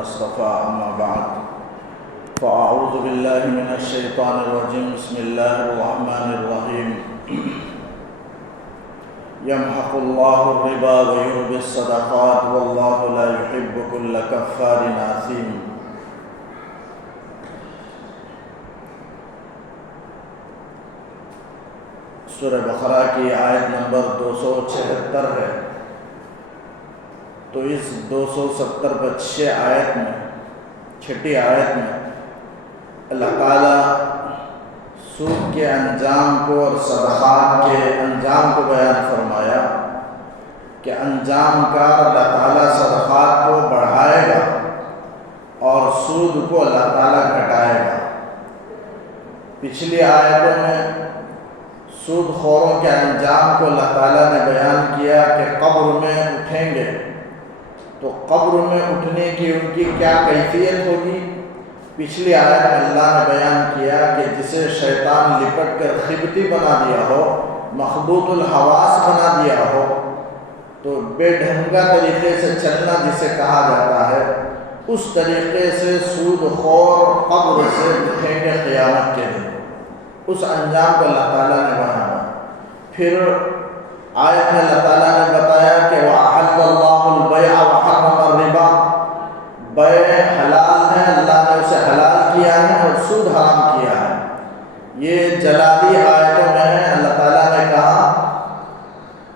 المصطفى أما بعد فأعوذ بالله من الشيطان الرجيم بسم الله الرحمن الرحيم يمحق الله الربا ويربي الصدقات والله لا يحب كل كفار أثيم. سورہ بقرہ کی آیت نمبر 276 ہے. تو اس 270 آیت میں چھٹی آیت میں اللہ تعالیٰ سود کے انجام کو اور صدقات کے انجام کو بیان فرمایا کہ انجام کار اللہ تعالیٰ صدقات کو بڑھائے گا اور سود کو اللہ تعالیٰ گھٹائے گا. پچھلی آیتوں میں سود خوروں کے انجام کو اللہ تعالیٰ نے بیان کیا کہ قبر میں اٹھیں گے تو قبر میں اٹھنے کی ان کی کیا کیفیت ہوگی. پچھلی آیت میں اللہ نے بیان کیا کہ جسے شیطان لپٹ کر خبتی بنا دیا ہو، مخبوط الحواس بنا دیا ہو، تو بے ڈھنگا طریقے سے چلنا جسے کہا جاتا ہے، اس طریقے سے سود خور قبر سے اٹھیں گے قیامت کے دن. اس انجام کو اللہ تعالیٰ نے بنایا. پھر آیت میں اللہ تعالیٰ نے بتایا کہ وَأَحَلَّ اللَّهُ الْبَيْعَ وَحَرَّمَ الرِّبَا. بیع حلال ہے، اللہ نے اسے حلال کیا ہے اور سود حرام کیا ہے. یہ جلالی آیتوں میں ہے. اللہ تعالیٰ نے کہا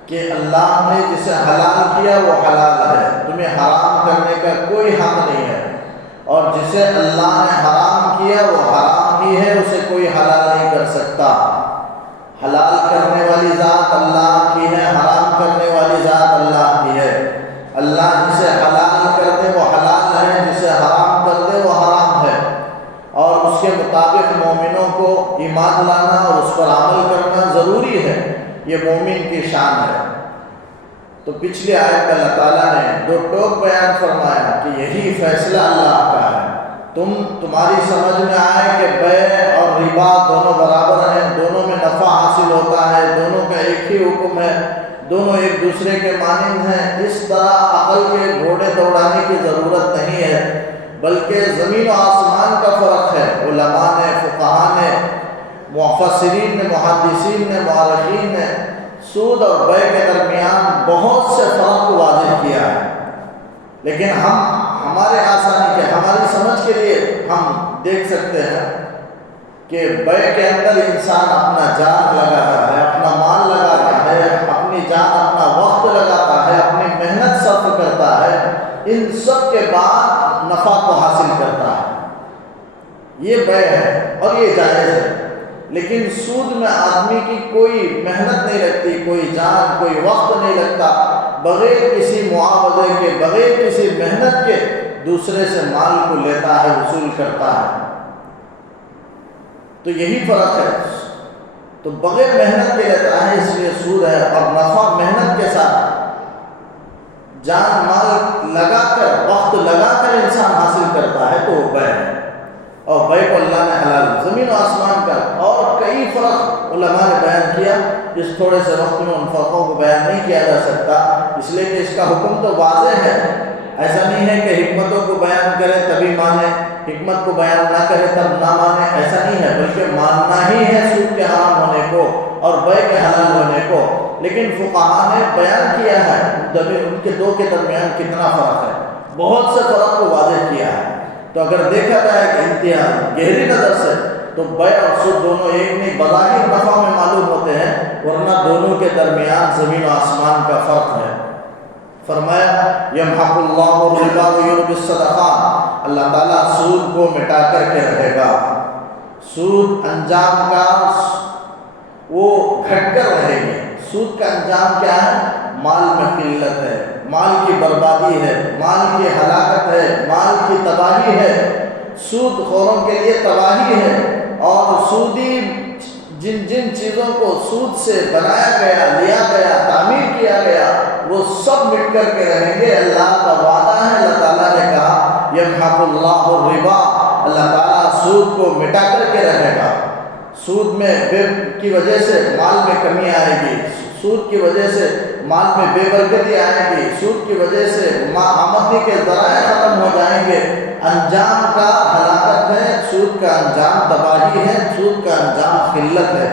کہ اللہ نے جسے حلال کیا وہ حلال ہے، تمہیں حرام کرنے کا کوئی حق نہیں ہے، اور جسے اللہ نے حرام کیا وہ حرام ہی ہے، اسے کوئی حلال نہیں کر سکتا. حلال کرنے والی ذات اللہ کی ہے، حرام کرنے والی ذات اللہ کی ہے. اللہ جسے حلال کر دے وہ حلال ہے، جسے حرام کر دے وہ حرام ہے، اور اس کے مطابق مومنوں کو ایمان لانا اور اس پر عمل کرنا ضروری ہے. یہ مومن کی شان ہے. تو پچھلی آیت میں اللہ تعالیٰ نے دو ٹوک بیان فرمایا کہ یہی فیصلہ اللہ کا ہے. تمہاری سمجھ میں آئے کہ بیع اور ربا دونوں برابر ہیں، دونوں میں نفع حاصل ہوتا ہے، دونوں کا ایک ہی حکم ہے، دونوں ایک دوسرے کے مانند ہیں. اس طرح عقل کے گھوڑے دوڑانے کی ضرورت نہیں ہے، بلکہ زمین و آسمان کا فرق ہے. علماء نے، فقہاء نے، مفسرین نے، محدثین نے، مورخین نے سود اور بیع کے درمیان بہت سے فرق کو واضح کیا ہے. لیکن ہمارے آسانی کے، ہماری سمجھ کے لیے ہم دیکھ سکتے ہیں کہ بیع کے اندر انسان اپنا جان لگاتا ہے، اپنا مال لگاتا ہے، اپنی جان، اپنا وقت لگاتا ہے، اپنی محنت صرف کرتا ہے، ان سب کے بعد نفع کو حاصل کرتا ہے. یہ بیع ہے اور یہ جائز ہے. لیکن سود میں آدمی کی کوئی محنت نہیں لگتی، کوئی جان، کوئی وقت نہیں لگتا، بغیر کسی معاوضے کے، بغیر کسی محنت کے دوسرے سے مال کو لیتا ہے، وصول کرتا ہے. تو یہی فرق ہے. تو بغیر محنت کے لیتا ہے، اس لیے سود ہے. اور نفع محنت کے ساتھ جان مال لگا کر، وقت لگا کر انسان حاصل کرتا ہے تو وہ بیع ہے. اور بیع کو اللہ نے حلال، زمین و آسمان کا. اور کئی فرق علماء نے بیان کیا، اس تھوڑے سے وقت میں ان فرقوں کو بیان نہیں کیا جا سکتا، اس لیے کہ اس کا حکم تو واضح ہے. ایسا نہیں ہے کہ حکمتوں کو بیان کرے تبھی مانے، حکمت کو بیان نہ کرے تب نہ مانے، ایسا نہیں ہے، بلکہ ماننا ہی ہے سود کے حرام ہونے کو اور بیع کے حلال ہونے کو. لیکن فقہاء نے بیان کیا ہے ان کے دو کے درمیان کتنا فرق ہے، بہت سے فرق کو واضح کیا ہے. تو اگر دیکھا جائے کہ انتہا گہری نظر سے تو بیع اور سود دونوں ایک نہیں، بظاہر نفع میں معلوم ہوتے ہیں، ورنہ دونوں کے درمیان زمین و آسمان کا فرق ہے. فرمایا یمحق اللہ الربا ویربی الصدقات. اللہ تعالیٰ سود کو مٹا کر کے رہے گا. سود انجام کا وہ گھٹ کر رہے گی. سود کا انجام کیا ہے؟ مال میں قلت ہے، مال کی بربادی ہے، مال کی ہلاکت ہے، مال کی تباہی ہے. سود خوروں کے لیے تباہی ہے. اور سودی جن چیزوں کو سود سے بنایا گیا، لیا گیا، تعمیر کیا گیا، وہ سب مٹ کر کے رہیں گے. اللہ کا وعدہ ہے. اللہ تعالیٰ نے کہا یمحق اللہ الربا، اللہ تعالیٰ سود کو مٹا کر کے رہے گا. سود میں کی وجہ سے مال میں کمی آئے گی، سود کی وجہ سے مال میں بے برکتی آئے گی، سود کی وجہ سے آمدنی کے ذرائع ختم ہو جائیں گے، انجام کا ہلاکت ہے، سود کا انجام تباہی ہے، سود کا انجام خلت ہے۔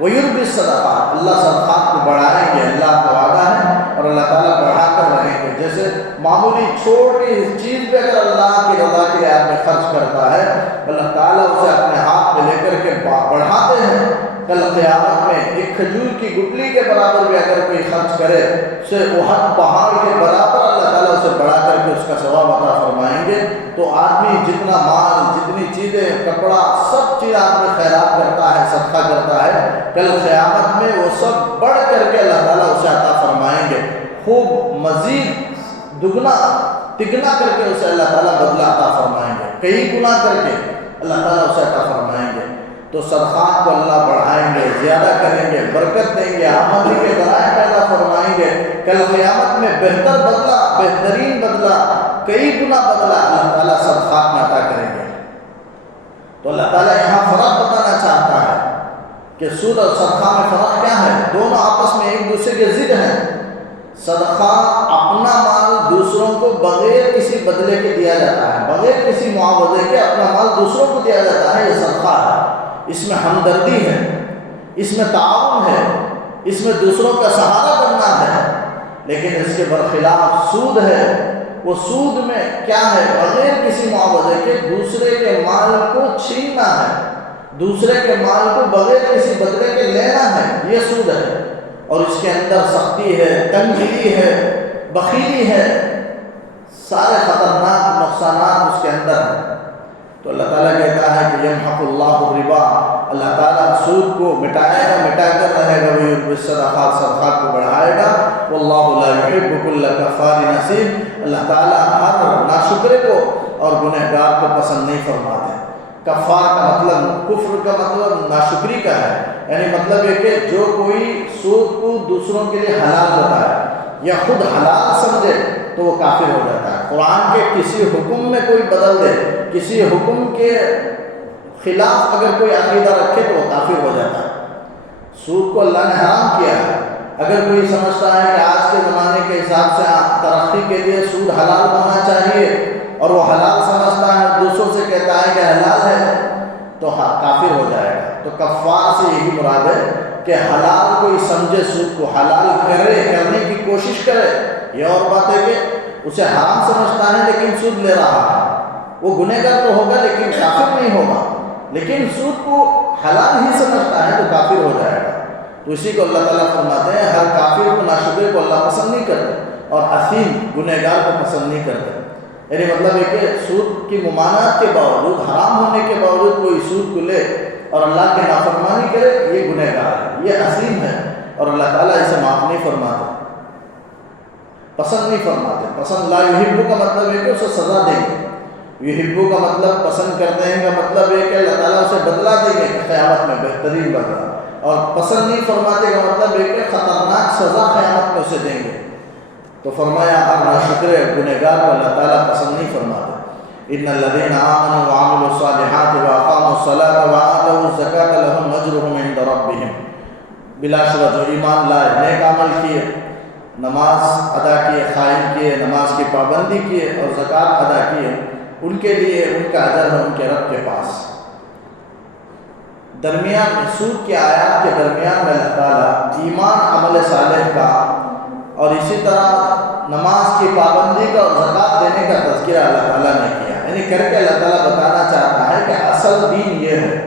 وَيُرْبِي الصَّدَقَاتِ، اللہ صدقات کو بڑھائیں گے، اللہ کا وعدہ ہے اور اللہ تعالیٰ بڑھا کر رہیں گے۔ جیسے معمولی چھوٹی چیز پہ اگر اللہ کی رضا کے لیے آدمی خرچ کرتا ہے، اللہ تعالیٰ اسے اپنے ہاتھ میں لے کر کے بڑھاتے ہیں۔ کل قیامت میں ایک کھجور کی گٹلی کے برابر بھی اگر کوئی خرچ کرے، اسے احد پہاڑ کے برابر اللہ تعالیٰ اسے بڑھا کر کے اس کا ثواب عطا فرمائیں گے۔ تو آدمی جتنا مال، جتنی چیزیں، کپڑا، سب چیز آدمی خیرات کرتا ہے، صدقہ کرتا ہے، کل قیامت میں وہ سب بڑھ کر کے اللہ تعالیٰ اسے عطا فرمائیں گے، خوب مزید دگنا تگنا کر کے اسے اللہ تعالیٰ بدلہ عطا فرمائیں گے، کئی گنا کر کے اللہ تعالیٰ اسے عطا فرمائیں گے۔ تو صدقات کو اللہ بڑھائیں گے، زیادہ کریں گے، برکت دیں گے، آمدنی کے ذرائع پیدا فرمائیں گے۔ کل قیامت میں بہتر بدلہ، بہترین بدلہ، کئی گنا بدلہ اللہ تعالیٰ صدقات میں عطا کریں گے۔ تو اللہ تعالیٰ یہاں فرق بتانا چاہتا ہے کہ سود اور صدقہ میں فرق کیا ہے؟ دونوں آپس میں ایک دوسرے کے ضد ہیں۔ صدقہ اپنا مال دوسروں کو بغیر کسی بدلے کے دیا جاتا ہے، بغیر کسی معاوضے کے اپنا مال دوسروں کو دیا جاتا ہے، یہ صدقہ ہے۔ اس میں ہمدردی ہے، اس میں تعاون ہے، اس میں دوسروں کا سہارا بننا ہے۔ لیکن اس کے برخلاف سود ہے، وہ سود میں کیا ہے؟ بغیر کسی معاوضے کے دوسرے کے مال کو چھیننا ہے، دوسرے کے مال کو بغیر کسی بدلے کے لینا ہے، یہ سود ہے۔ اور اس کے اندر سختی ہے، تنگی ہے، بخیلی ہے، سارے خطرناک نقصانات اس کے اندر ہیں۔ تو اللہ تعالیٰ کہتا ہے کہ یمحق اللہ الربا، اللہ تعالیٰ سود کو مٹائے گا، مٹا کر رہے گا، ویربی الصدقات، صدقات کو بڑھائے گا۔ واللہ لا یحب کل کفار نثیم، اللہ تعالیٰ ہر ناشکرے کو اور گنہگار کو پسند نہیں فرماتے۔ کفار کا مطلب، کفر کا مطلب ناشکری کا ہے، یعنی مطلب ہے کہ جو کوئی سود کو دوسروں کے لیے حلال بتائے یا خود حلال سمجھے تو وہ کافر ہو جاتا ہے۔ قرآن کے کسی حکم میں کوئی بدل دے، کسی حکم کے خلاف اگر کوئی عقیدہ رکھے تو وہ کافر ہو جاتا ہے۔ سود کو اللہ نے حرام کیا ہے۔ اگر کوئی سمجھتا ہے کہ آج کے زمانے کے حساب سے ترقی کے لیے سود حلال ہونا چاہیے اور وہ حلال سمجھتا ہے اور دوسروں سے کہتا ہے کہ حلال ہے تو کافر ہو جائے گا۔ تو کفار سے یہی مراد ہے کہ حلال کوئی سمجھے، سود کو حلال کرنے کی کوشش کرے، یہ اور بات ہے کہ اسے حرام سمجھتا ہے لیکن سود لے رہا ہے، وہ گنہگار تو ہوگا لیکن کافر نہیں ہوگا، لیکن سود کو حلال ہی سمجھتا ہے تو کافر ہو جائے گا۔ تو اسی کو اللہ تعالیٰ فرماتے ہیں ہر کافر کو، ناشکرے کو اللہ پسند نہیں کرتے اور اثیم گنہگار کو پسند نہیں کرتے۔ یعنی مطلب ہے کہ سود کی ممانعت کے باوجود، حرام ہونے کے باوجود کوئی سود کو لے اور اللہ کی نافرمانی کرے، یہ گنہگار ہے، یہ اثیم ہے اور اللہ تعالیٰ اسے معاف نہیں فرماتے، پسند نہیں فرماتے۔ پسند، لا یحب کا مطلب ہے کہ اسے سزا دیں گے، یحب کا مطلب پسند کرتے ہیں کا مطلب ہے کہ اللہ تعالیٰ اسے بدلہ دیں گے قیامت میں، بہترین بدلہ، اور پسند نہیں فرماتے کا مطلب ہے کہ خطرناک سزا قیامت میں اسے دیں گے۔ تو فرمایا ہر ناشکر گنہگار کو اللہ تعالیٰ پسند نہیں فرماتا۔ ان الذين آمنوا وعملوا الصالحات واقاموا الصلاة وآتوا الزكاة لهم اجرهم عند ربهم، بلا شبہ جو ایمان لائے، نیک عمل کیے، نماز ادا کیے، قائم کیے، نماز کی پابندی کیے اور زکوٰۃ ادا کیے، ان کے لیے ان کا اجر ہے ان کے رب کے پاس۔ درمیان میں سود کی آیات کے درمیان میں اللہ تعالیٰ ایمان، عمل صالح کا اور اسی طرح نماز کی پابندی کا اور زکوٰۃ دینے کا تذکرہ اللہ تعالیٰ نے کیا، یعنی کر کے اللہ تعالیٰ بتانا چاہتا ہے کہ اصل دین یہ ہے،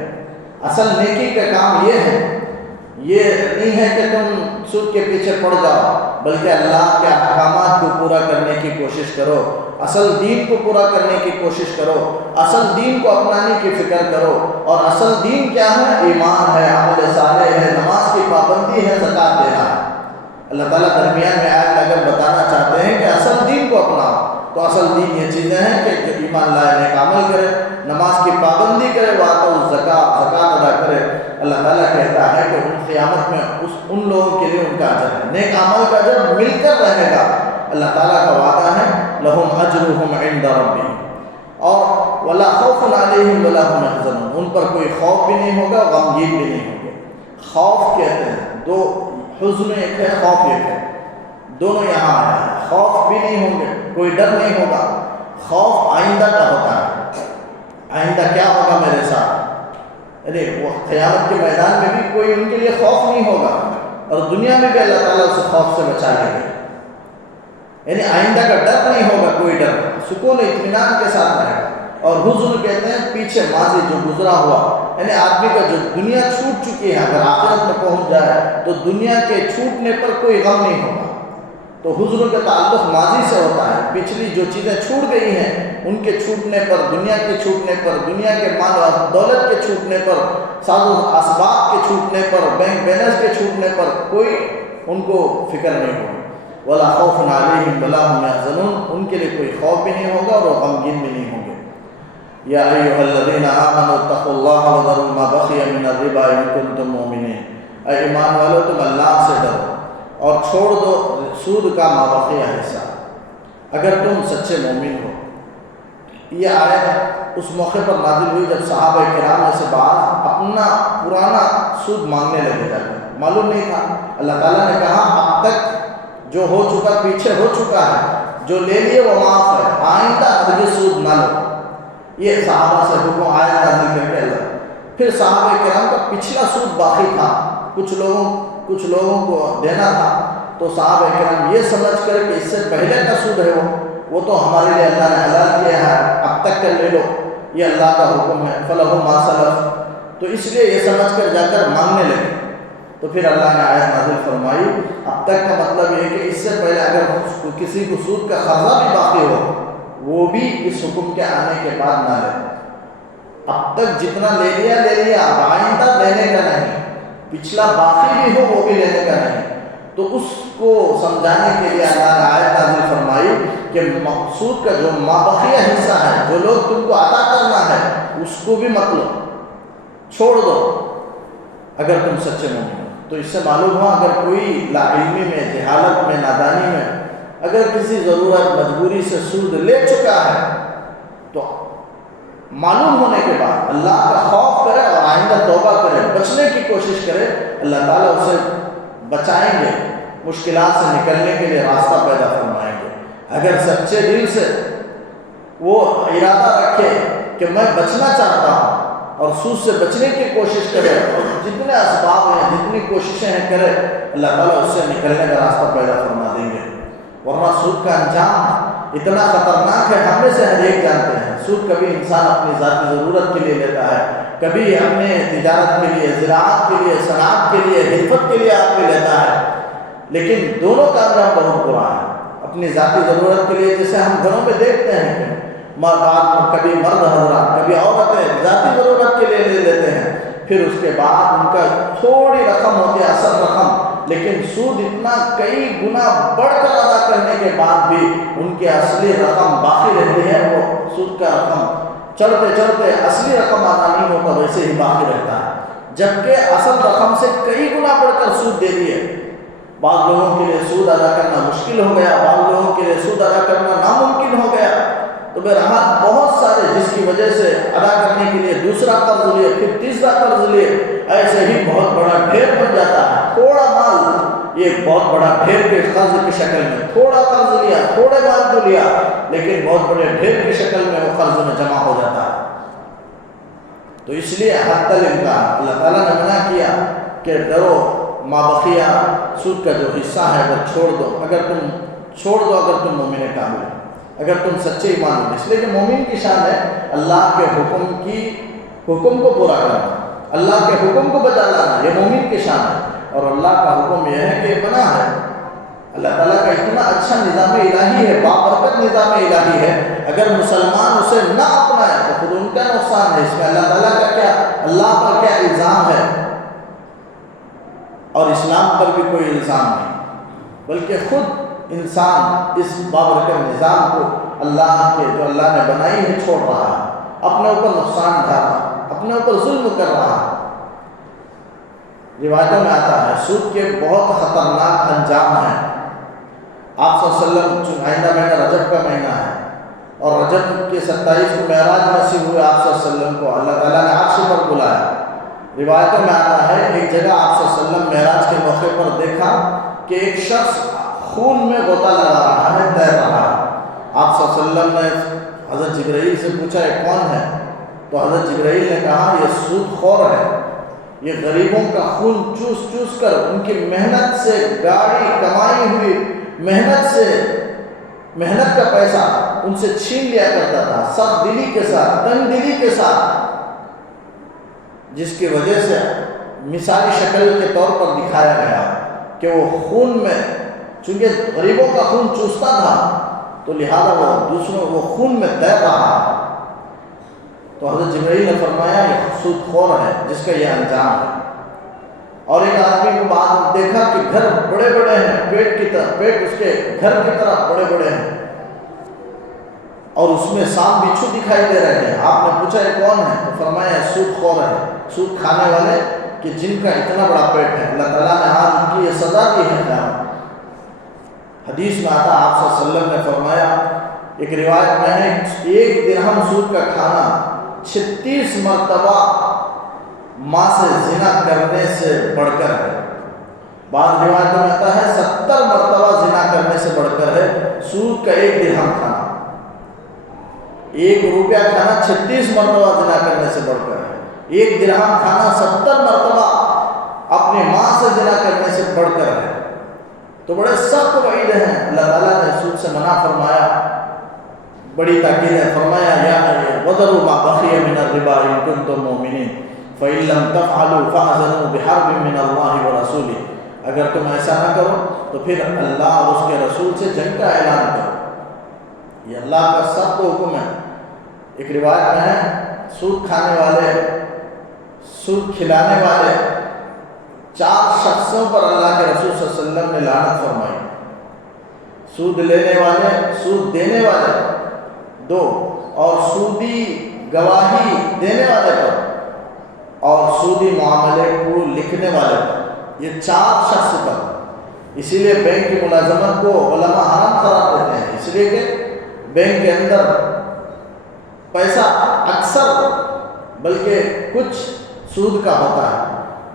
اصل نیکی کا کام یہ ہے، یہ نہیں ہے کہ تم سود کے پیچھے پڑ جاؤ، بلکہ اللہ کے احکامات کو پورا کرنے کی کوشش کرو، اصل دین کو پورا کرنے کی کوشش کرو، اصل دین کو اپنانے کی فکر کرو۔ اور اصل دین کیا ہے؟ ایمان ہے، عمل صالح ہے، نماز کی پابندی ہے، زکوٰۃ دینا ہے۔ اللہ تعالیٰ درمیان میں آیت اگر بتانا چاہتے ہیں کہ اصل دین کو اپناؤ، تو اصل دین یہ چیزیں ہیں کہ جو ایمان لائے، نیک عمل کرے، نماز کی پابندی کرے، وآتوا الزکاۃ، زکوٰۃ ادا کرے۔ اللہ تعالیٰ کہتا ہے کہ ان قیامت میں ان لوگوں کے لیے ان کا اجر ہے، نیک عمل کا اجر مل کر رہے گا۔ اللہ تعالیٰ کا وعدہ ہے لہم اجرہم عند ربہم، اور ولا خوف علیہم ولا هم يحزنون، ان پر کوئی خوف بھی نہیں ہوگا، غمگین بھی نہیں ہوگے۔ خوف کہتے ہیں، دو حزن ایک ہے، خوف ایک ہے، دونوں یہاں آیا ہے۔ خوف بھی نہیں ہوں گے، کوئی ڈر نہیں ہوگا۔ خوف آئندہ کا ہوتا ہے، آئندہ کیا ہوگا میرے ساتھ. یعنی وہ قیامت کے میدان میں بھی کوئی ان کے لیے خوف نہیں ہوگا، اور دنیا میں بھی اللہ تعالیٰ اسے خوف سے بچا لیں گے. یعنی آئندہ کا ڈر نہیں ہوگا، کوئی ڈر، سکون اطمینان کے ساتھ رہے گا. اور حزن کہتے ہیں پیچھے ماضی جو گزرا ہوا، یعنی آدمی کا جو دنیا چھوٹ چکی ہے اگر آخرت میں پہنچ جائے تو دنیا کے چھوٹنے پر کوئی غم نہیں ہوگا. تو حزن کا تعلق ماضی سے ہوتا ہے، پچھلی جو چیزیں چھوٹ گئی ہیں ان کے چھوٹنے پر، دنیا کے چھوٹنے پر، دنیا کے مال و دولت کے چھوٹنے پر، ساز و اسباب کے چھوٹنے پر، بینک بیلنس کے چھوٹنے پر کوئی ان کو فکر نہیں ہوگی. ولا خوف علیہم ولا هم يحزنون، ان کے لیے کوئی خوف بھی نہیں ہوگا اور وہ غمگین بھی نہیں ہوں گے. یا ایھا الذین آمنوا اتقوا اللہ وذروا ما بقی من الربا ان کنتم مؤمنین. اے ایمان والو تم اللہ سے ڈرو اور چھوڑ دو سود کا ما بقیہ حصہ اگر تم سچے مومن ہو. یہ آیت اس موقع پر نازل ہوئی جب صحابہ کرام میں سے بعض اپنا پرانا سود مانگنے لگے جا کر. معلوم نہیں تھا. اللہ تعالیٰ نے کہا اب تک جو ہو چکا پیچھے ہو چکا ہے، جو لے لیے وہ معاف ہے، آئندہ ہرگز سود نہ لو. یہ صحابہ سے حکم آیت نازل کر کے اللہ. پھر صحابہ کرام کا پچھلا سود باقی تھا، کچھ لوگوں کو دینا تھا. تو صحابہ کرام یہ سمجھ کر کہ اس سے پہلے کا سود ہے وہ تو ہمارے لیے اللہ نے حلال کیا ہے، اب تک کا لے لو، یہ اللہ کا حکم ہے، فلہ ما سلف. تو اس لیے یہ سمجھ کر جا کر مانگنے لگے. تو پھر اللہ نے آیت نازل فرمائی اب تک کا مطلب یہ کہ اس سے پہلے اگر کسی کو سود کا قرضہ بھی باقی ہو وہ بھی اس حکم کے آنے کے بعد نہ لے. اب تک جتنا لے لیا اب آئندہ لینے کا نہیں، پچھلا باقی بھی ہو وہ بھی لینے کا نہیں. تو اس کو سمجھانے کے لیے اللہ نے آیت نازل فرمائی کہ سود کا جو مابقیہ حصہ ہے، جو لوگ تم کو عطا کرنا ہے اس کو بھی مت لو، چھوڑ دو اگر تم سچے مومن ہو. تو اس سے معلوم ہوا اگر کوئی لا علمی میں، جہالت میں، نادانی میں اگر کسی ضرورت مجبوری سے سود لے چکا ہے تو معلوم ہونے کے بعد اللہ کا خوف کرے اور آئندہ توبہ کرے، بچنے کی کوشش کرے، اللہ تعالیٰ اسے بچائیں گے، مشکلات سے نکلنے کے لیے راستہ پیدا فرمائیں گے. اگر سچے دل سے وہ ارادہ رکھے کہ میں بچنا چاہتا ہوں اور سود سے بچنے کی کوشش کرے اور جتنے اسباب ہیں، جتنی کوششیں ہیں کرے، اللہ تعالیٰ اس سے نکلنے کا راستہ پیدا فرما دیں گے. ورنہ سود کا انجام اتنا خطرناک ہے، ہم میں سے ہر ایک جانتے ہیں. سود کبھی انسان اپنی ذاتی ضرورت کے لیے لیتا ہے، کبھی اپنے تجارت کے لیے، زراعت کے لیے، صنعت کے لیے، حرفت کے لیے آدمی لیتا ہے. لیکن دونوں کا انجام بہت برا ہے. اپنی ذاتی ضرورت کے لیے جیسے ہم گھروں میں دیکھتے ہیں کہ کبھی مرد حضرات، کبھی عورتیں ذاتی ضرورت کے لیے لے لیتے ہیں، پھر اس کے بعد ان کا تھوڑی رقم ہوتی ہے، اصل رقم، لیکن سود اتنا کئی گنا بڑھ کر ادا کرنے کے بعد بھی ان کی اصلی رقم باقی رہتی ہے. وہ سود کا رقم چڑھتے اصلی رقم ادا نہیں ہوتا، ویسے ہی باقی رہتا ہے، جبکہ اصل رقم سے کئی گنا بڑھ کر سود دے دیے. بعض لوگوں کے لیے سود ادا کرنا مشکل ہو گیا، بعض لوگوں کے لیے سود ادا کرنا ناممکن ہو گیا. تو بہرحال بہت سارے جس کی وجہ سے ادا کرنے کے لیے دوسرا قرض لیے، پھر تیسرا قرض لیے، ایسے ہی بہت بڑا ڈھیر بن جاتا ہے. تھوڑا مال یہ بہت بڑا ڈھیر کے قرض کی شکل میں، تھوڑا قرض لیا، تھوڑے مال کو لیا، لیکن بہت بڑے ڈھیر کی شکل میں وہ قرض میں جمع ہو جاتا ہے. تو اس لیے حتی الامکان اللہ تعالیٰ نے منع کیا کہ ڈرو مابقیہ سود کا جو حصہ ہے وہ چھوڑ دو. اگر تم مومن کامل ہو، اگر تم سچے ایمان ہو. اس لیے کہ مومن کی شان ہے اللہ کے حکم کو پورا کرنا، اللہ کے حکم کو بجا لانا، یہ مومن کی شان ہے. اور اللہ کا حکم یہ ہے کہ بنا ہے. اللہ تعالیٰ کا اتنا اچھا نظام الہی ہے، بابرکت نظام الہی ہے، اگر مسلمان اسے نہ اپنائے تو خود ان کا نقصان ہے. اس میں اللہ تعالیٰ کا کیا، اللہ پر کیا الزام ہے، اور اسلام پر بھی کوئی الزام نہیں، بلکہ خود انسان اس بابرکت نظام کو جو اللہ نے بنائی ہے چھوڑ رہا ہے، اپنے اوپر نقصان اٹھا رہا ہے، اپنے اوپر ظلم کر رہا ہے. روایتوں میں آتا ہے سود کے بہت خطرناک انجام ہیں. آپ صلی اللہ علیہ وسلم آئندہ مہینہ رجب کا مہینہ ہے، اور رجب کے 27 کو معراج نصیب ہوئے آپ صلی اللہ علیہ وسلم کو، اللہ تعالیٰ نے عرش پر بلایا. روایتوں میں آتا ہے ایک جگہ آپ صلی اللہ علیہ وسلم معراج کے موقع پر دیکھا کہ ایک شخص خون میں غوطہ لگا رہا ہے، تیر رہا ہے. آپ صلی اللہ علیہ وسلم نے حضرت جبرائیل سے پوچھا یہ کون ہے؟ تو تو حضرت جبرائیل نے کہا یہ سود خور ہے، یہ غریبوں کا خون چوس چوس کر ان کی محنت سے گاڑی کمائی ہوئی محنت کا پیسہ ان سے چھین لیا کرتا تھا، سخت دلی کے ساتھ، تنگ دلی کے ساتھ، جس کی وجہ سے مثالی شکل کے طور پر دکھایا گیا کہ وہ خون میں، چونکہ غریبوں کا خون چوستا تھا تو لہذا وہ دوسروں وہ خون میں تیر رہا۔ تو حضرت جبرائیل نے فرمایا یہ سود خور ہے جس کا یہ انجام ہے۔ اور ایک آدمی کو بعد دیکھا کہ گھر بڑے بڑے ہیں، پیٹ اس کے گھر کی طرح بڑے بڑے ہیں، اور اس میں سانپ بچھو دکھائی دے رہے ہیں۔ آپ نے پوچھا یہ کون ہے؟ تو فرمایا سود خور ہے، سود کھانے والے کہ جن کا اتنا بڑا پیٹ ہے، اللہ تعالیٰ نے آج ان کی یہ سزا دی ہے۔ حدیث میں آتا آپ صلی اللہ علیہ وسلم نے فرمایا، ایک روایت میں ہے 1 درہم سود کا کھانا 36 مرتبہ ماں سے زنا کرنے سے بڑھ کر ہے۔ بعض روایتوں میں آتا ہے 70 مرتبہ زنا کرنے سے بڑھ کر ہے سود کا 1 درہم کھانا۔ 1 روپیہ کھانا 36 مرتبہ زنا کرنے سے بڑھ کر ہے، 1 درہم کھانا 70 مرتبہ اپنی ماں سے زنا کرنے سے بڑھ کر ہے۔ تو بڑے سخت وعید ہیں۔ اللہ تعالیٰ نے سود سے منع فرمایا، بڑی تاکید ہے، فرمایا یا وَذَرُوا مَا بَقِيَ مِنَ الرِّبَا إِن كُنتُم مُّؤْمِنِينَ فَإِن لَّمْ تَفْعَلُوا فَأْذَنُوا بِحَرْبٍ مِّنَ اللَّهِ وَرَسُولِهِ، اگر تم ایسا نہ کرو تو پھر اللہ اور اس کے رسول سے جنگ کا اعلان کرو۔ یہ اللہ کا سخت حکم ہے۔ ایک روایت میں ہے سود کھانے والے، سود کھلانے والے 4 شخصوں پر اللہ کے رسول صلی اللہ علیہ وسلم نے لعنت فرمائی۔ سود لینے والے، سود دینے والے 2، اور سودی گواہی دینے والے پر، اور سودی معاملے کو لکھنے والے پر، یہ 4 شخص پر۔ اسی لیے بینک کی ملازمت کو علماء حرام قرار دیتے ہیں، اس لیے کہ بینک کے اندر پیسہ اکثر بلکہ کچھ سود کا ہوتا ہے،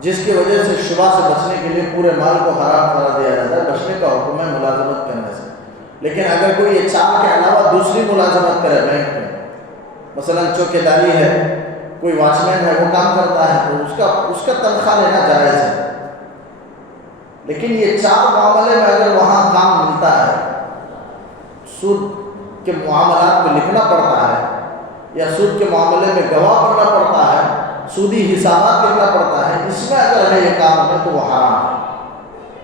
جس کی وجہ سے شبہ سے بچنے کے لیے پورے مال کو حرام قرار دیا جاتا ہے۔ بچنے کا حکم ہے ملازمت کرنے سے، لیکن اگر کوئی یہ 4 کے علاوہ دوسری ملازمت کرے بینک میں، مثلا چوکیداری ہے، کوئی واچ مین ہے، وہ کام کرتا ہے، تو اس کا تنخواہ لینا جائز ہے۔ لیکن یہ 4 معاملے میں اگر وہاں کام ملتا ہے، سود کے معاملات میں لکھنا پڑتا ہے، یا سود کے معاملے میں گواہ بننا پڑتا ہے، سودی حسابات لکھنا پڑتا ہے، اس میں اگر ہے یہ کام ہے تو وہ حرام ہے۔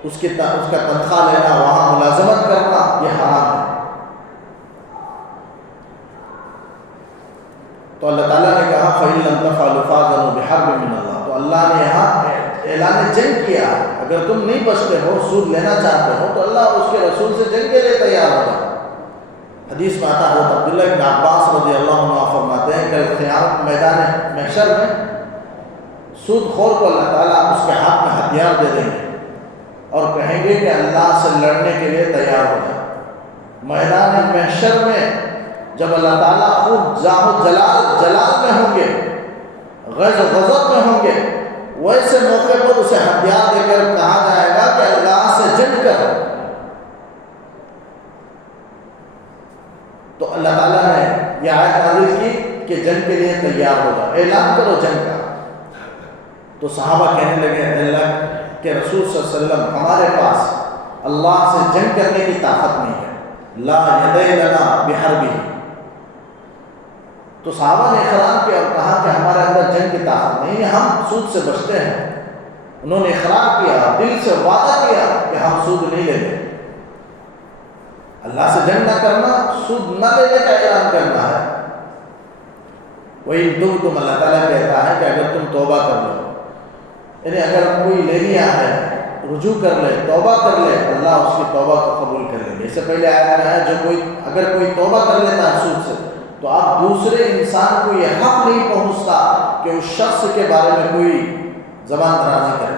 اس کا تنخواہ لینا، وہاں ملازمت کرنا، یہ حرام ہے۔ تو اللہ تعالیٰ نے کہا فَإِن لَّمْ تَفْعَلُوا فَأْذَنُوا بِحَرْبٍ مِّنَ اللَّهِ، تو اللہ نے یہاں اعلان جنگ کیا۔ اگر تم نہیں بچتے ہو، سود لینا چاہتے ہو، تو اللہ اور اس کے رسول سے جنگ کے لیے تیار ہوگا۔ حدیث میں آتا ہے حضرت عبداللہ بن عباس رضی اللہ عنہ فرماتے ہیں کہ قیامت میدان محشر میں سود خور کو اللہ تعالیٰ اس کے ہاتھ میں ہتھیار دے دیں گے اور کہیں گے کہ اللہ سے لڑنے کے لیے تیار ہو جائے۔ میدان محشر میں جب اللہ تعالیٰ خود جاہ جلال میں ہوں گے، غضب میں ہوں گے، ویسے موقع پر اسے ہتھیار دے کر کہا جائے گا کہ اللہ سے جنگ کر۔ تو اللہ تعالیٰ نے یہ آیت نازل کی کہ جنگ کے لیے تیار ہوگا، اعلان کرو جنگ کا۔ تو صحابہ کہنے لگے اللہ کے رسول صلی اللہ علیہ وسلم، ہمارے پاس اللہ سے جنگ کرنے کی طاقت نہیں ہے، لا یدی لنا بحربہ۔ تو صحابہ نے اقرار کیا اور کہا کہ ہمارے اندر جنگ کی طاقت نہیں ہے، ہم سود سے بچتے ہیں۔ انہوں نے اقرار کیا، دل سے وعدہ کیا کہ ہم سود نہیں لیں گے۔ اللہ سے جنگ نہ کرنا، سود نہ لینے کا اعلان کرنا ہے۔ وہی تم اللہ تعالیٰ کہتا ہے کہ اگر تم توبہ کر لو، یعنی اگر کوئی لے لیا ہے، رجوع کر لے، توبہ کر لے، اللہ اس کی توبہ کو قبول کر لیں گے۔ اس سے پہلے آیا ہے جو اگر کوئی توبہ کر لیتا ہے سود سے، تو آپ دوسرے انسان کو یہ حق نہیں پہنچتا کہ اس شخص کے بارے میں کوئی زبان درازی کرے۔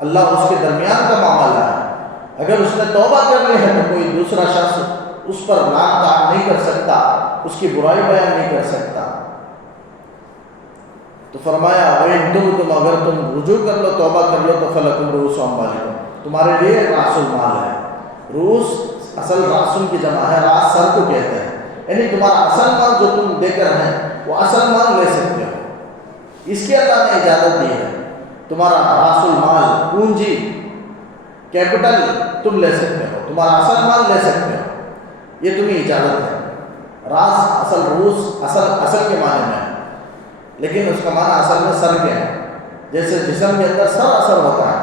اللہ اس کے درمیان کا معاملہ ہے۔ اگر اس نے توبہ کر لی ہے تو کوئی دوسرا شخص اس پر لعن طعن نہیں کر سکتا، اس کی برائی بیان نہیں کر سکتا۔ تو فرمایا وَإِن تُبْتُمْ، اگر تم رجوع کر لو، توبہ کر لو، تو فَلَكُمْ رُءُوسُ أَمْوَالِكُمْ، تمہارے لیے رأس المال ہے۔ رؤوس اصل رأس کی جمع ہے، رأس سر کو کہتے ہیں، یعنی تمہارا اصل مال جو تم دے کر ہیں وہ اصل مال لے سکتے ہو، اس کی اللہ نے اجازت دی ہے۔ تمہارا راس المال، پونجی، کیپٹل تم لے سکتے ہو، تمہارا اصل مال لے سکتے ہو، یہ تمہیں اجازت ہے۔ راس اصل روس اصل کے معنی میں ہے، لیکن اس کا معنی اصل میں سر کے ہے۔ جیسے جسم کے اندر سر اثر ہوتا ہے،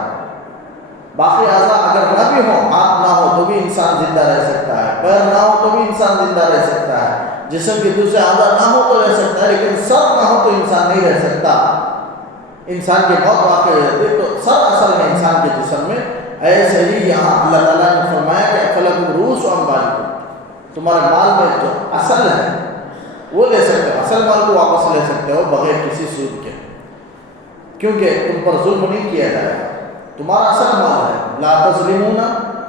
باقی اعضاء اگر نہ بھی ہو، ہاتھ نہ ہو تو بھی انسان زندہ رہ سکتا ہے، پیر نہ ہو تو بھی انسان زندہ رہ سکتا ہے، جسم کے دوسرے اعضاء نہ ہو تو رہ سکتا ہے، لیکن سر نہ ہو تو انسان نہیں رہ سکتا۔ انسان کی موت واقع ہو جاتی ہے تو سر اصل میں انسان کے جسم میں، ایسے ہی یہاں اللہ تعالیٰ نے فرمایا کہ فَلَكُمْ رُؤُوسُ أَمْوَالِكُمْ، تمہارے مال میں جو اصل ہے وہ لے سکتے ہو، اصل مال کو واپس لے سکتے ہو بغیر کسی سود کے، کیونکہ تم پر ظلم نہیں کیا جائے گا، تمہارا اصل مال ہے۔ لا تظلمون،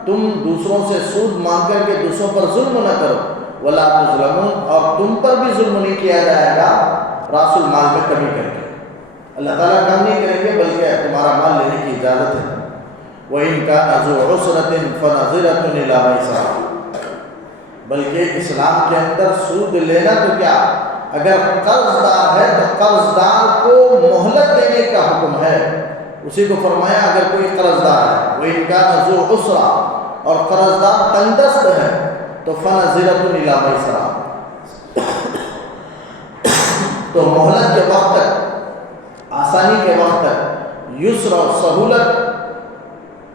تم دوسروں سے سود مانگ کر کے دوسروں پر ظلم نہ کرو، ولا تظلمون، اور تم پر بھی ظلم نہیں کیا جائے گا راس المال میں کمی کر کے۔ اللہ تعالیٰ کم نہیں کریں گے بلکہ تمہارا مال لینے کی اجازت ہے۔ وَإِنْ كَانَ ذُو عُسْرَةٍ فَنَظِرَةٌ إِلَىٰ مَيْسَرَةٍ، بلکہ اسلام کے اندر سود لینا تو کیا، اگر قرض دار ہے تو قرض دار کو مہلت دینے کا حکم ہے۔ اسی کو فرمایا اگر کوئی قرض دار ہے، وَإِنْ كَانَ ذُو عُسْرَةٍ، اور قرض دار تنگدست ہے تو فَنَظِرَةٌ إِلَىٰ مَيْسَرَةٍ، تو مہلت کے وقت تک، آسانی کے وقت تک، یسر اور سہولت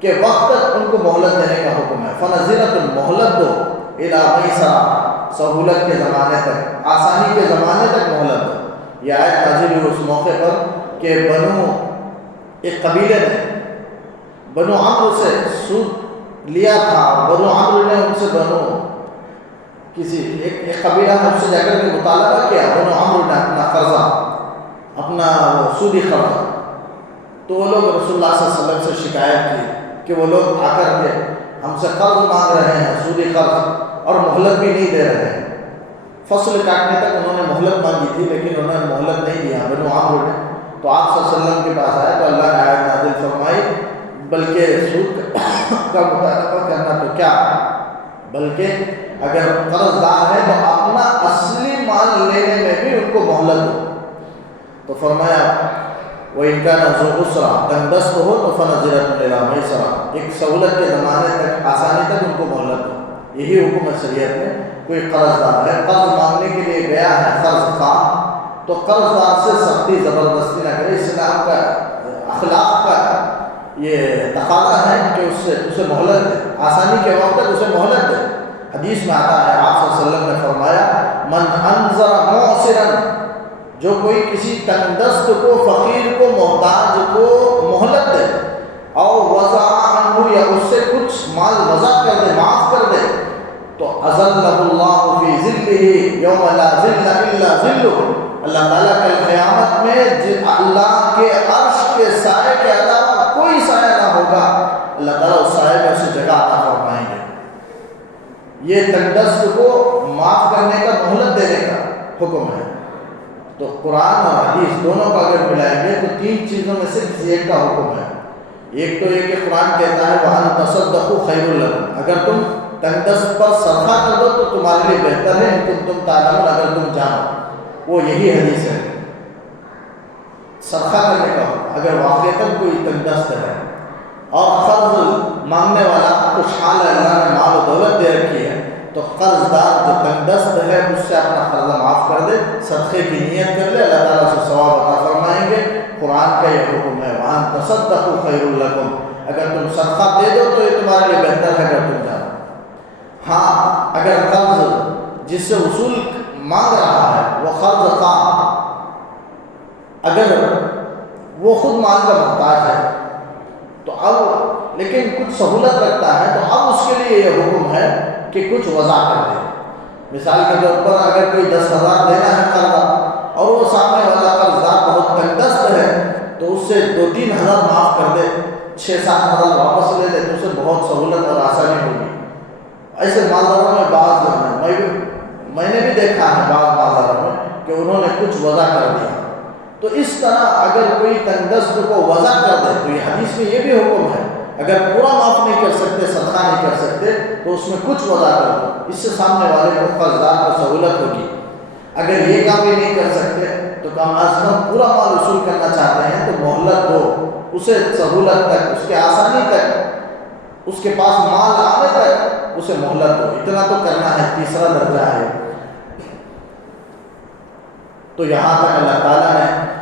کے وقت تک ان کو مہلت دینے کا حکم ہے۔ فَنَظِرَةٌ، مہلت دو، إِلَىٰ مَيْسَرَةٍ، سہولت کے زمانے تک، آسانی کے زمانے تک مہلت دو۔ یہ آیت نازل ہوئی اس موقع پر کہ ایک قبیلے نے بنو عمرو سے سود لیا تھا، بنو عمرو نے ان سے ایک قبیلہ نے ان سے جا کر کے مطالبہ کیا، بنو عمرو نے اپنا قرضہ، اپنا سودی قرضہ، تو وہ لوگ رسول اللہ صلی اللہ علیہ وسلم سے شکایت کی کہ وہ لوگ آ کر کے ہم سے قرض مانگ رہے ہیں، سودی قرض، اور مہلت بھی نہیں دے رہے ہیں۔ فصل کاٹنے تک انہوں نے مہلت مانگی تھی لیکن انہوں نے مہلت نہیں دیا بنو عمرو نے، تو آپ صلی اللہ علیہ وسلم کے پاس آئے تو اللہ نے آیت نازل فرمائی بلکہ سود کا مطالبہ کرنا تو کیا، بلکہ اگر قرض دار ہے تو اپنا اصلی مال لینے میں بھی ان کو مہلت دو۔ تو فرمایا وَإِنْ كَانَ ذُو عُسْرَةٍ، تنگدست ہو تو فَنَظِرَةٌ إِلَىٰ مَيْسَرَةٍ، ایک سہولت کے زمانے تک، آسانی تک ان کو مہلت دو۔ یہی حکم ہے شریعت میں۔ کوئی قرض دار ہے، قرض مانگنے کے لیے گیا ہے قرض خواہ، تو قرض دار سے سختی زبردستی نہ کرے، اسلام کا اخلاق کا یہ تقاضا ہے کہ اسے مہلت دے، آسانی کے وقت تک اسے مہلت دے۔ حدیث میں آتا ہے آپ صلی اللہ علیہ وسلم نے فرمایا من انظر معسرا، جو کوئی کسی تنگدست کو، فقیر کو، محتاج کو مہلت دے، اور وضع عنہ، یا اس سے کچھ مال وضع کر دے، معاف کر دے، تو اذلہ اللہ فی ظلہ یوم لا ظل الا ظلہ، اللہ تعالیٰ کل قیامت میں اللہ کے عرش کے سائے کے علاوہ کوئی سایہ نہ ہوگا، اللہ تعالیٰ اس سائے میں اسے جگہ عطا فرمائیں گے۔ یہ تنگدست کو معاف کرنے کا، مہلت دینے کا حکم ہے۔ تو قرآن اور حدیث دونوں کا اگر ملائیں گے تو تین چیزوں میں سے کسی ایک کا حکم ہے۔ ایک تو یہ کہ قرآن کہتا ہے وَأَن تَصَدَّقُوا خَيْرٌ لَكُمْ، اگر تم تنگدست پر صدقہ کر دو تو تمہارے لیے بہتر ہے، ان تم تعلمون، اگر تم جانو، وہ یہی حدیث ہے۔ صدقہ کرنے کا اگر واقعتاً کوئی تنگدست ہے اور قرض مانگنے والا خوشحال ہے، اللہ نے مال و دولت دے رکھی ہے، تو قرض دار جو تنگدست ہے اس سے اپنا قرضہ معاف کر دے، صدقے کی نیت کر لے، اللہ تعالیٰ سے ثواب عطا فرمائیں گے۔ قرآن کا یہ حکم ہے وَأَن تَصَدَّقُوا خَيْرٌ لَكُمْ، اگر تم صدقہ دے دو تو یہ تمہارے لیے بہتر ہے اگر تم جانو۔ ہاں اگر قرض جس سے وصول مانگ رہا ہے وہ قرض خواہ، اگر وہ خود مال کا محتاج ہے تو اب لیکن کچھ سہولت رکھتا ہے تو اب اس کے لیے یہ حکم ہے کہ کچھ وضع کر دے۔ مثال کے طور پر اگر کوئی 10,000 دینا ہے قرضہ اور وہ سامنے والا قرضدار بہت تنگدست ہے تو اس سے 2-3 ہزار معاف کر دے، 6-7 ہزار واپس لے لے، تو اسے بہت سہولت اور آسانی ہوگی۔ ایسے مالداروں میں میں نے بھی دیکھا ہے بعض مالداروں میں کہ انہوں نے کچھ وضع کر دیا۔ تو اس طرح اگر کوئی تنگدست کو وضع کر دے تو یہ حدیث میں یہ بھی حکم ہے اگر پورا معاف نہیں کر سکتے، صدقہ نہیں کر سکتے، تو اس میں کچھ وضع کر دو، اس سے سامنے والے کو قرضدار کو سہولت ہوگی۔ اگر یہ کام بھی نہیں کر سکتے تو کم از کم پورا مال وصول کرنا چاہتے ہیں تو مہلت دو، اسے سہولت تک، اس کے آسانی تک، اس کے پاس مال آنے تک اسے مہلت دو، اتنا تو کرنا ہے، تیسرا درجہ ہے۔ تو یہاں تک اللہ تعالیٰ نے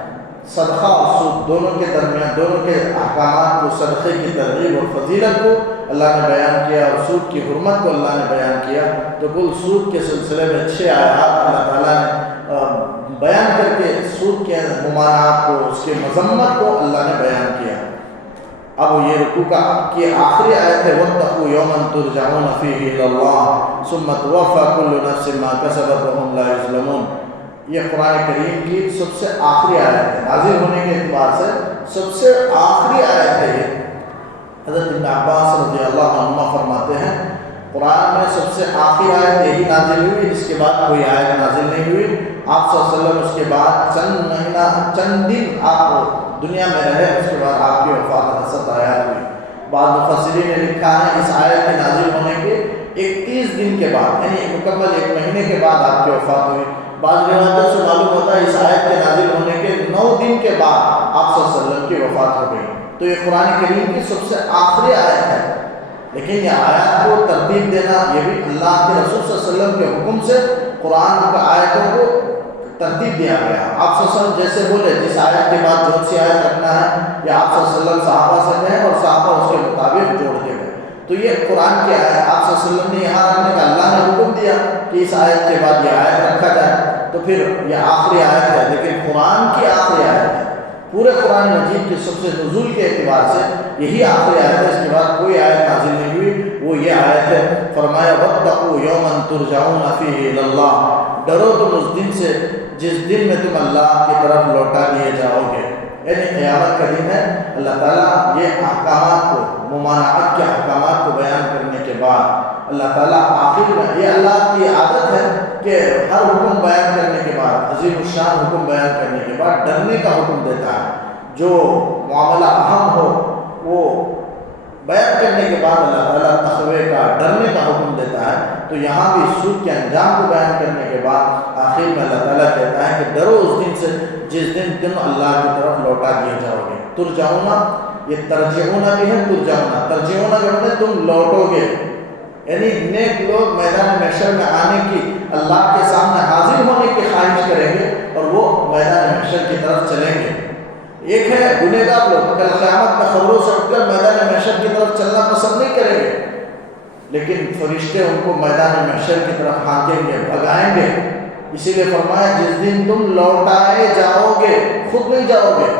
صدقہ اور سود دونوں کے درمیان، دونوں کے احکامات کو، صدقے کی ترغیب اور فضیلت کو اللہ نے بیان کیا اور سود کی حرمت کو اللہ نے بیان کیا۔ تو کل سود کے سلسلے میں 6 آیات اللہ تعالیٰ نے بیان کر کے سود کے ممانعات کو، اس کے مذمت کو اللہ نے بیان کیا۔ اب یہ رکوع کی آخری آیت ہے وَاتَّقُوا يَوْمًا تُرْجَعُونَ فِيهِ إِلَى اللَّهِ ثُمَّ تُوَفَّى كُلُّ نَفْسٍ مَا كَسَبَتْ وَهُمْ لَا يُظْلَمُونَ۔ یہ قرآن کریم کی سب سے آخری آیت ہے، نازل ہونے کے اعتبار سے سب سے آخری آیت ہے یہ۔ حضرت ابن عباس رضی اللہ عنہ فرماتے ہیں قرآن میں سب سے آخری آیت یہی نازل ہوئی، اس کے بعد کوئی آیت نازل نہیں ہوئی۔ آپ صلی اللہ علیہ وسلم اس کے بعد چند دن آپ دنیا میں رہے، اس کے بعد آپ کی وفات 7 آیات ہوئی۔ بعض مفسرین نے لکھا ہے اس آیت کے نازل ہونے کے 31 دن کے بعد، یعنی مکمل 1 مہینے کے بعد آپ کی وفات ہوئی۔ بعض روایتوں سے معلوم ہوتا ہے اس آیت کے نازل ہونے کے 9 دن کے بعد آپ صلی اللہ علیہ وسلم کی وفات ہو گئی۔ تو یہ قرآن کریم کی سب سے آخری آیت ہے، لیکن یہ آیات کو ترتیب دینا یہ بھی اللہ کے رسول صلی اللہ علیہ وسلم کے حکم سے قرآن کے آیتوں کو ترتیب دیا گیا۔ آپ صلی اللہ علیہ وسلم جیسے بولے جس آیت کے بعد جو سی آیت رکھنا ہے، یا آپ صلی اللہ علیہ وسلم صحابہ سے کہیں اور صحابہ اس کے مطابق جوڑ کے گئے۔ تو یہ قرآن کی آیت آپ صلی اللہ علیہ وسلم نے یہاں رکھنے کا اللہ نے حکم دیا کہ اس آیت کے بعد یہ آیت رکھا جائے، تو پھر یہ آخری آیت ہے، لیکن قرآن کی آخری آیت ہے۔ پورے قرآن مجید کے سب سے نزول کے اعتبار سے یہی آخری آیت ہے، اس کے بعد کوئی آیت نازل نہیں ہوئی، وہ یہ آیت ہے۔ فرمایا وَاتَّقُوا يَوْمًا تُرْجَعُونَ فِيهِ إِلَى اللَّهِ، ڈرو تم اس دن سے جس دن میں تم اللہ کی طرف لوٹا لیے جاؤ گے، یعنی قیامت کا دن ہے۔ اللہ تعالیٰ یہ احکامات کو، ممانعت کے احکامات کو بیان کرنے کے بعد اللہ تعالیٰ آخر میں، یہ اللہ کی عادت ہے کہ ہر حکم بیان کرنے کے بعد، عظیم الشان حکم بیان کرنے کے بعد ڈرنے کا حکم دیتا ہے۔ جو معاملہ اہم ہو وہ بیان کرنے کے بعد اللہ تعالیٰ تقوی کا، ڈرنے کا حکم دیتا ہے۔ تو یہاں بھی سود کے انجام کو بیان کرنے کے بعد آخر میں اللہ تعالیٰ کہتا ہے کہ ڈرو اس دن سے جس دن تم اللہ کی طرف لوٹا دیے جاؤ گے۔ ترجعون، یہ ترجعون بھی ہے، ترجعون، ترجعون کا مطلب تم لوٹو گے، یعنی نیک لوگ میدان محشر میں آنے کی، اللہ کے سامنے حاضر ہونے کی خواہش کریں گے اور وہ میدان محشر کی طرف چلیں گے۔ ایک ہے گنہگار لوگ کل قیامت میں خبروں سے اٹھ کر میدان محشر کی طرف چلنا پسند نہیں کریں گے، لیکن فرشتے ان کو میدان محشر کی طرف ہانکیں گے، بھگائیں گے۔ اسی لیے فرمایا جس دن تم لوٹائے جاؤ گے، خود نہیں جاؤ گے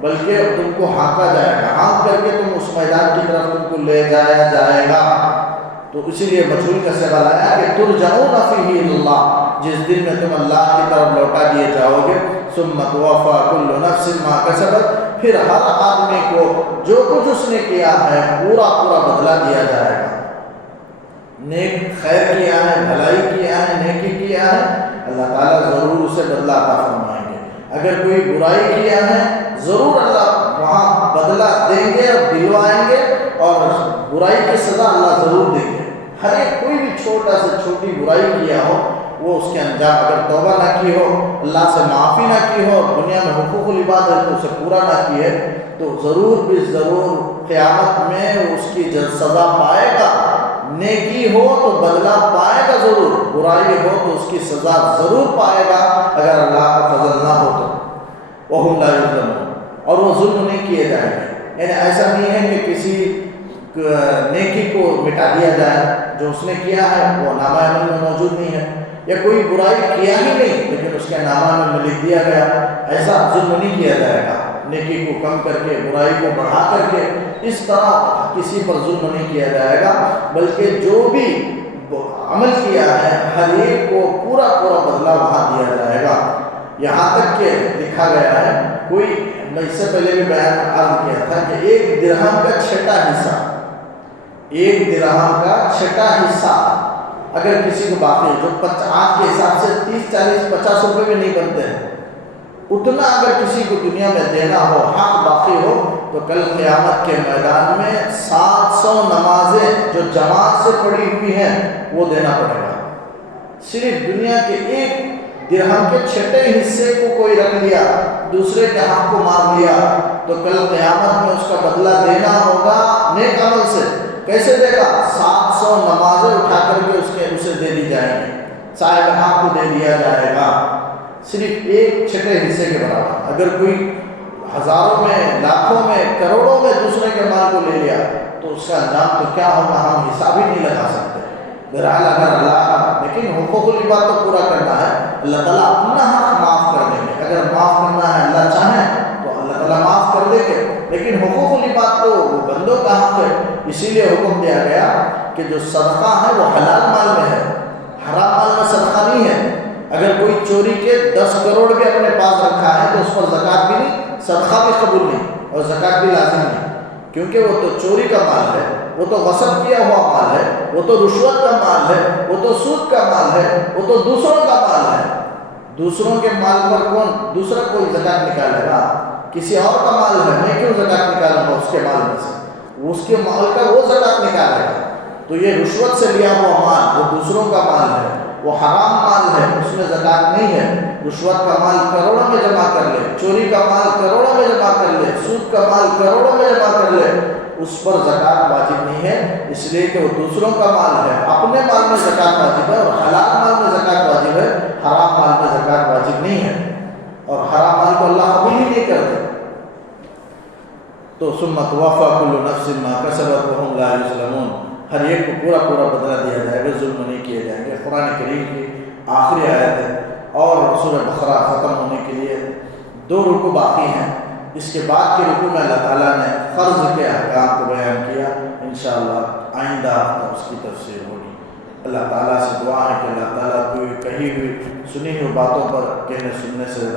بلکہ تم کو ہانکا جائے گا، ہانک کر کے تم اس میدان کی طرف تم کو لے جایا جائے گا۔ تو اسی لیے مجھول کا صیغہ لایا کہ ترجعون فیہ الی اللہ، جس دن میں تم اللہ کی طرف لوٹا دیے جاؤ گے۔ ثم توفی کل نفس ما کسبت، پھر ہر آدمی کو جو کچھ اس نے کیا ہے پورا پورا بدلہ دیا جائے گا۔ نیک خیر کیا ہے، بھلائی کیا ہے، نیکی کیا ہے، اللہ تعالیٰ ضرور اسے بدلہ عطا فرمائیں گے۔ اگر کوئی برائی کیا ہے ضرور اللہ وہاں بدلہ دیں گے اور دلوائیں گے، اور برائی کی سزا اللہ ضرور دیں گے۔ ہر ایک کوئی بھی چھوٹا سے چھوٹی برائی کیا ہو وہ اس کے انجام، اگر توبہ نہ کی ہو، اللہ سے معافی نہ کی ہو، دنیا میں حقوق العباد ہے تو اسے پورا نہ کی ہے، تو ضرور بھی ضرور قیامت میں اس کی سزا پائے گا۔ نیکی ہو تو بدلہ پائے گا ضرور، برائی ہو تو اس کی سزا ضرور پائے گا اگر اللہ کا فضل نہ ہو تو۔ وَهُمْ لَا يُظْلَمُونَ، اور وہ ظلم نہیں کیے جائیں گے، یعنی ایسا نہیں ہے کہ کسی نیکی کو مٹا دیا جائے، جو اس نے کیا ہے وہ نامہ عمل میں موجود نہیں ہے، یا کوئی برائی کیا ہی نہیں لیکن اس کے نامہ میں لکھ دیا گیا، ایسا ظلم نہیں کیا جائے گا۔ نیکی کو کم کر کے، برائی کو بڑھا کر کے اس طرح کسی پر ظلم نہیں کیا جائے گا، بلکہ جو بھی عمل کیا ہے ہر ایک کو پورا پورا بدلہ وہاں دیا جائے گا۔ یہاں تک کہ لکھا گیا ہے، کوئی، میں اس سے پہلے بھی بیان عرض کیا تھا کہ 1 درہم کا 6واں حصہ، 1 درہم کا 6واں حصہ اگر کسی کو باقی ہے، جو آج کے حساب سے 30 40 50 روپے بھی نہیں بنتے ہیں، اتنا اگر کسی کو دنیا میں دینا ہو، حق باقی ہو، تو کل قیامت کے میدان میں 700 نمازیں جو جماعت سے پڑھی ہوئی ہیں وہ دینا پڑے گا۔ صرف دنیا کے ایک درہم کے چھٹے حصے کو کوئی رکھ لیا، دوسرے کے حق کو مار لیا، تو کل قیامت میں اس کا بدلہ دینا ہوگا نیک عمل سے۔ کیسے دے گا؟ 700 نمازیں اٹھا کر کے اسے دے دی جائیں گی، صاحب حق کو دے دیا جائے گا، صرف ایک چھٹے حصے کے برابر۔ اگر کوئی ہزاروں میں، لاکھوں میں، کروڑوں میں دوسرے کے مال کو لے لیا تو اس کا انجام تو کیا ہوگا ہم حساب ہی نہیں لگا سکتے۔ بہرحال اگر اللہ، لیکن حقوق العباد تو پورا کرنا ہے، اللہ تعالیٰ اپنا حق معاف کر دیں گے۔ اگر معاف کرنا ہے اللہ چاہیں تو اللہ تعالیٰ معاف کر دیں گے، لیکن حقوق العباد تو وہ بندوں کا حق ہے۔ اسی لیے حکم دیا گیا کہ جو صدقہ ہے وہ حلال مال میں ہے، حرام مال میں صدقہ نہیں ہے۔ اگر کوئی چوری کے 10 کروڑ بھی اپنے پاس رکھا ہے تو اس پر زکوٰۃ بھی نہیں، صدقہ بھی قبول نہیں اور زکوٰۃ بھی لازم نہیں، کیونکہ وہ تو چوری کا مال ہے، وہ تو غصب کیا ہوا مال ہے، وہ تو رشوت کا مال ہے، وہ تو سود کا مال ہے، وہ تو دوسروں کا مال ہے۔ دوسروں کے مال پر دوسرا کوئی زکوٰۃ نکالے گا؟ کسی اور کا مال ہے، میں کیوں زکوٰۃ نکالوں گا اس کے مال میں سے؟ اس کے مال کا وہ زکوٰۃ نکالے گا۔ تو یہ رشوت سے لیا ہوا مال وہ دوسروں کا مال ہے، وہ حرام مال ہے، اس میں زکوٰۃ نہیں ہے۔ رشوت کا مال کروڑوں میں جمع کر لے، چوری کا مال کروڑوں میں جمع کر لے، سود کا مال کروڑوں میں جمع کر لے، اس پر زکوٰۃ واجب نہیں ہے، اس لیے کہ وہ دوسروں کا مال ہے۔ اپنے مال میں زکوٰۃ واجب ہے اور حلال مال میں زکوٰۃ واجب ہے، حرام مال میں زکوٰۃ واجب نہیں ہے، اور حرام مال کو اللہ قبول ہی نہیں کرتے۔ تو ثم توفی کل نفس ما کسبت وهم لا یظلمون، ہر ایک کو پورا پورا بدلہ دیا جائے گا، ظلم نہیں کیے جائیں گے۔ قرآن کریم کی آخری آیت ہے، اور سورہ بقرہ ختم ہونے کے لیے 2 رکوع باقی ہیں۔ اس کے بعد کے رکوع میں اللہ تعالیٰ نے قرض کے احکام کو بیان کیا، انشاءاللہ آئندہ اس کی تفسیر ہوگی۔ اللہ تعالیٰ سے دعا ہے کہ اللہ تعالیٰ کوئی کہی ہوئی سنی ہوئی باتوں پر کہنے سننے سے